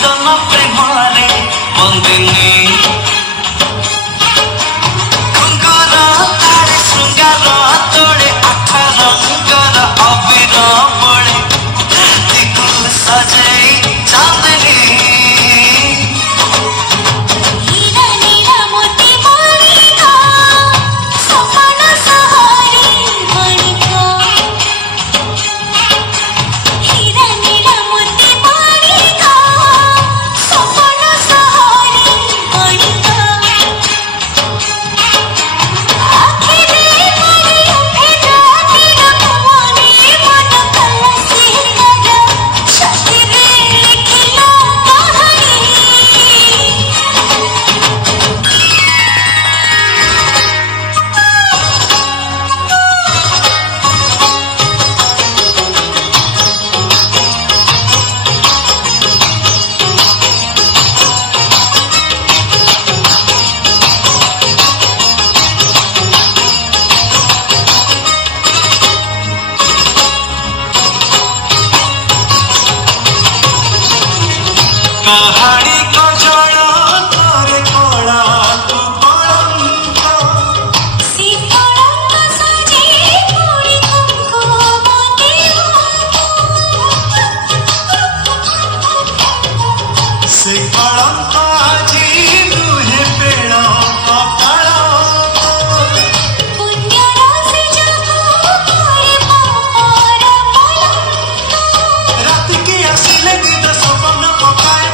जन प्रेमरे बंदिनी कुंकुर तारे श्रृंगार तोड़े आठ रंगर अबीर पड़े दिगु सजाई चांदनी कहानी को जोड़ो तोरे कोड़ा तू कलंक सीतलंक सजी पूरी कुंकुम से कलंक आजी नुहे पेड़ कपाल पुण्य राशि जगो तोरे पापर पलंक रात के आसिले दिन सपन पकाए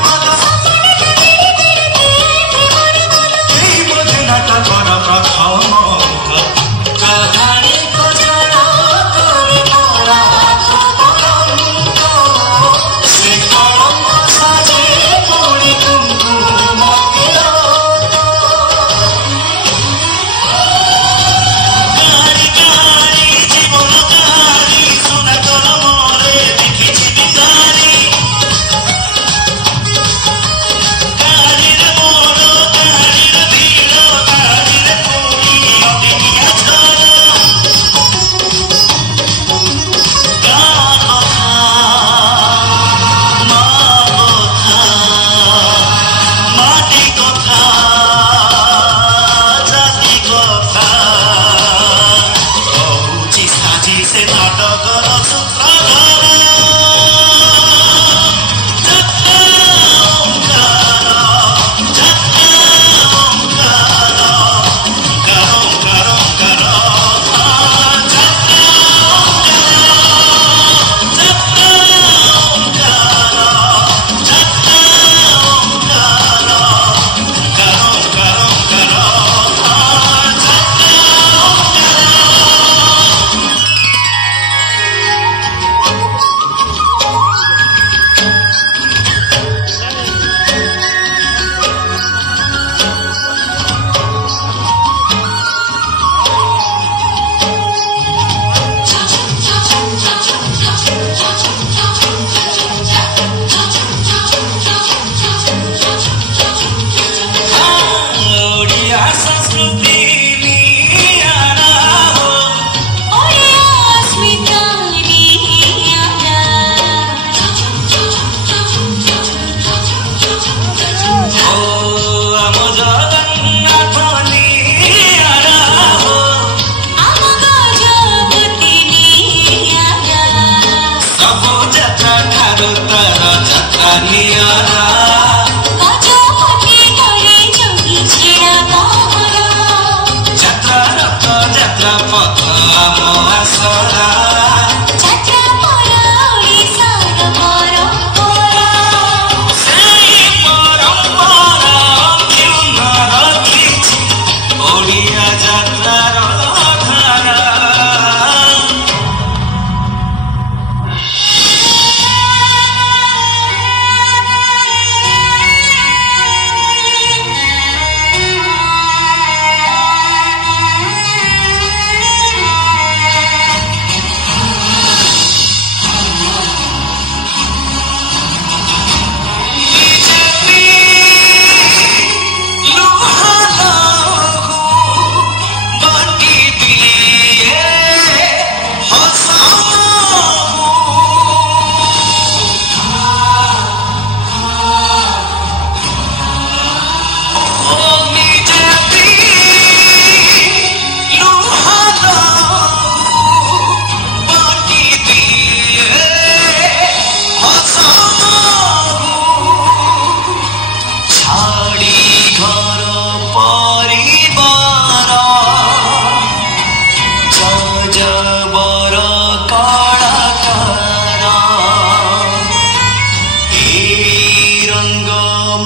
रंग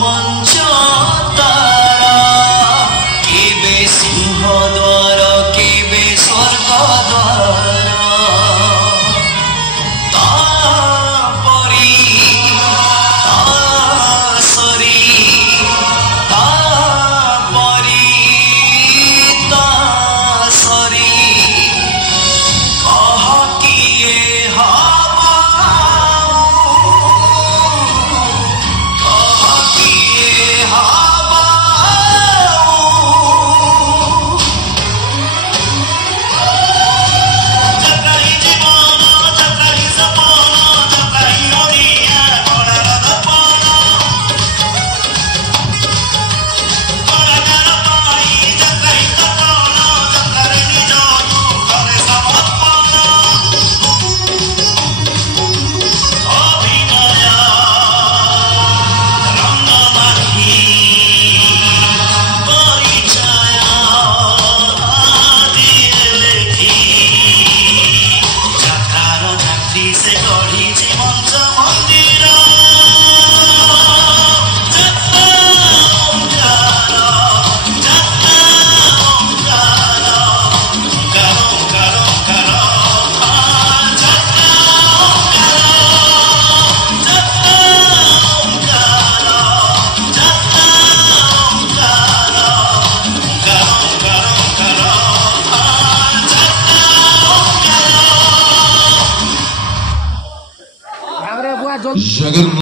मंच तारा केबे सिंह द्वार केबे स्वर्ग द्वार तापरी तासरी तापरी तासरी कह किए हवा कह किए हवा जगाई जीवन जगाई सपन जगाई ओडिया कलार दपन कलाकार पाई जगाई तपन जगारे निज तू करे समर्पण अभिनय रंगमाखी परिचय आदि लेखी ଯାତ୍ରାର ଯାତ୍ରୀ ସେ ଗଢ଼ିଛି ମଞ୍ଚ ମନ୍ଦିର ଯାତ୍ରା ଓଙ୍କାର ଯାତ୍ରା ଓଙ୍କାର ଓଙ୍କାର ଓଙ୍କାର ଓଙ୍କାର ଯାତ୍ରା ଓଙ୍କାର ଯାତ୍ରା ଓଙ୍କାର ଯାତ୍ରା ଓଙ୍କାର ଓଙ୍କାର ଓଙ୍କାର ଓଙ୍କାର ଯାତ୍ରା ଓଙ୍କାର जगन्नाथ